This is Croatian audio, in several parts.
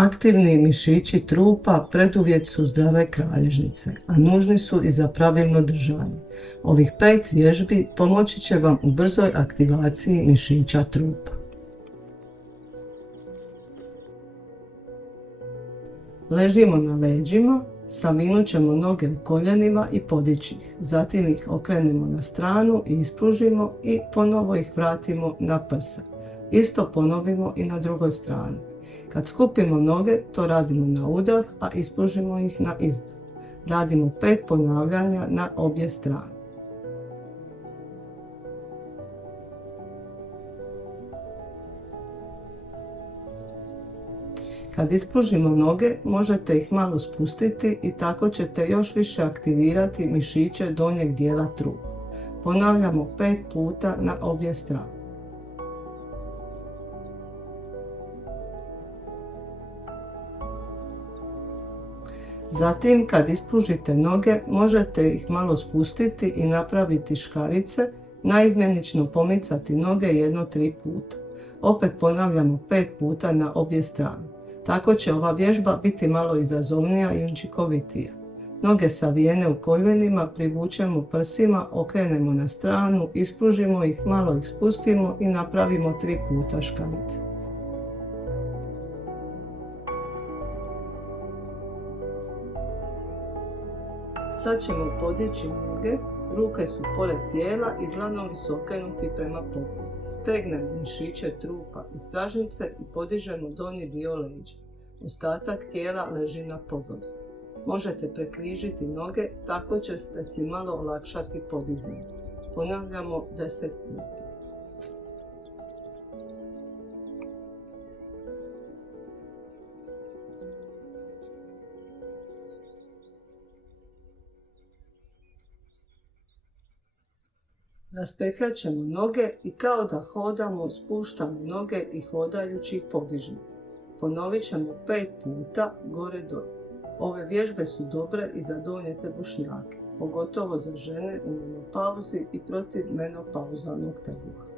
Aktivni mišići trupa preduvjet su zdrave kralježnice, a nužni su i za pravilno držanje. Ovih 5 vježbi pomoći će vam u brzoj aktivaciji mišića trupa. Ležimo na leđima, savinut ćemo noge u koljenima i podići ih. Zatim ih okrenemo na stranu i ispružimo i ponovo ih vratimo na prsa. Isto ponovimo i na drugoj strani. Kad skupimo noge, to radimo na udah, a ispružimo ih na izdah. Radimo 5 ponavljanja na obje strane. Kad ispružimo noge, možete ih malo spustiti i tako ćete još više aktivirati mišiće donjeg dijela trupa. Ponavljamo 5 puta na obje strane. Zatim, kad ispružite noge, možete ih malo spustiti i napraviti škarice, naizmjenično pomicati noge 1-3 puta. Opet ponavljamo 5 puta na obje strane. Tako će ova vježba biti malo izazovnija i učinkovitija. Noge savijene u koljenima privučemo prsima, okrenemo na stranu, ispružimo ih, malo ih spustimo i napravimo 3 puta škarice. Sad ćemo podići noge, ruke su pored tijela i dlanovi su okrenuti prema podlozi. Stegnemo mišiće trupa i stražnjice i podižemo donji dio leđa. Ostatak tijela leži na podlozi. Možete prekrižiti noge, tako ćete si malo olakšati podizanje. Ponavljamo 10 puta. Raspetljat ćemo noge i kao da hodamo, spuštamo noge i hodajući ih podižemo. Ponovit ćemo 5 puta gore dolje. Ove vježbe su dobre i za donje trbušnjake, pogotovo za žene u menopauzi i protiv menopauzalnog trbuha.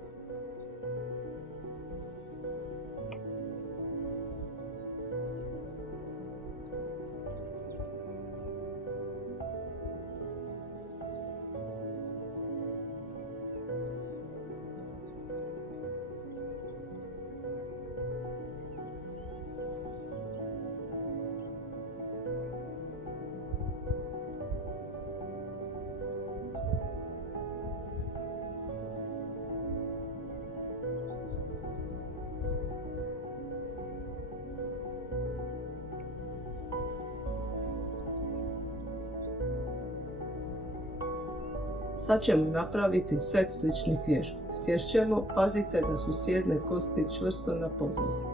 Sad ćemo napraviti set sličnih vježbi. Sjest ćemo, pazite da su sjedne kosti čvrsto na podlozi.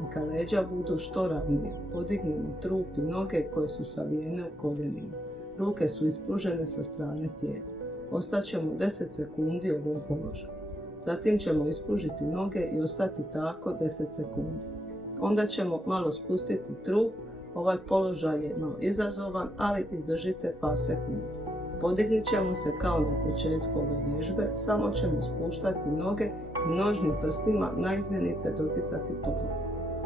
Neka leđa budu što ravnije. Podignemo trup i noge koje su savijene u koljenima. Ruke su ispružene sa strane tijela. Ostaćemo 10 sekundi u ovom položaju. Zatim ćemo ispružiti noge i ostati tako 10 sekundi. Onda ćemo malo spustiti trup. Ovaj položaj je malo izazovan, ali izdržite par sekundi. Podignut ćemo se kao na početku ove vježbe, samo ćemo spuštati noge i nožnim prstima naizmjenice doticati podlogu.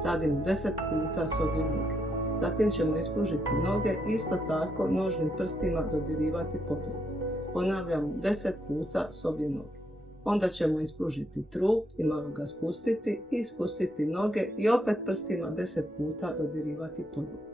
Radimo 10 puta s obje noge. Zatim ćemo ispružiti noge, isto tako nožnim prstima dodirivati podlogu. Ponavljamo 10 puta s obje noge. Onda ćemo ispružiti trup i malo ga spustiti i spustiti noge i opet prstima 10 puta dodirivati podlogu.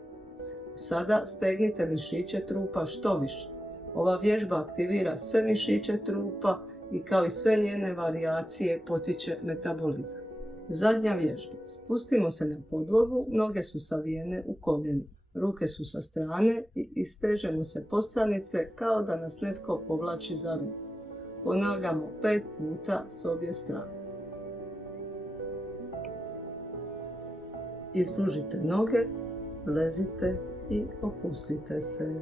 Sada stegnite mišiće trupa što više. Ova vježba aktivira sve mišiće trupa i kao i sve njene varijacije potiče metabolizam. Zadnja vježba. Spustimo se na podlogu, noge su savijene u koljenima. Ruke su sa strane i istežemo se postranice kao da nas netko povlači za ruku. Ponavljamo 5 puta s obje strane. Ispružite noge, lezite i opustite se.